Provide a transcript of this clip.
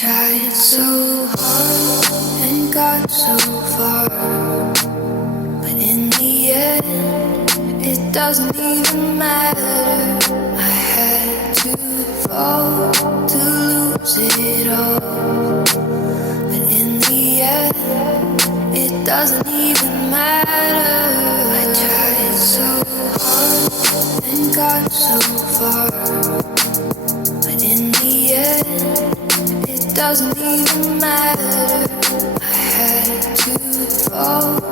tried so hard and got so far, but in the end, it doesn't even matter. I had to fall to lose it all, but in the end, it doesn't even matter. I tried so hard and got so far, but in the end, it doesn't even matter. I had to fall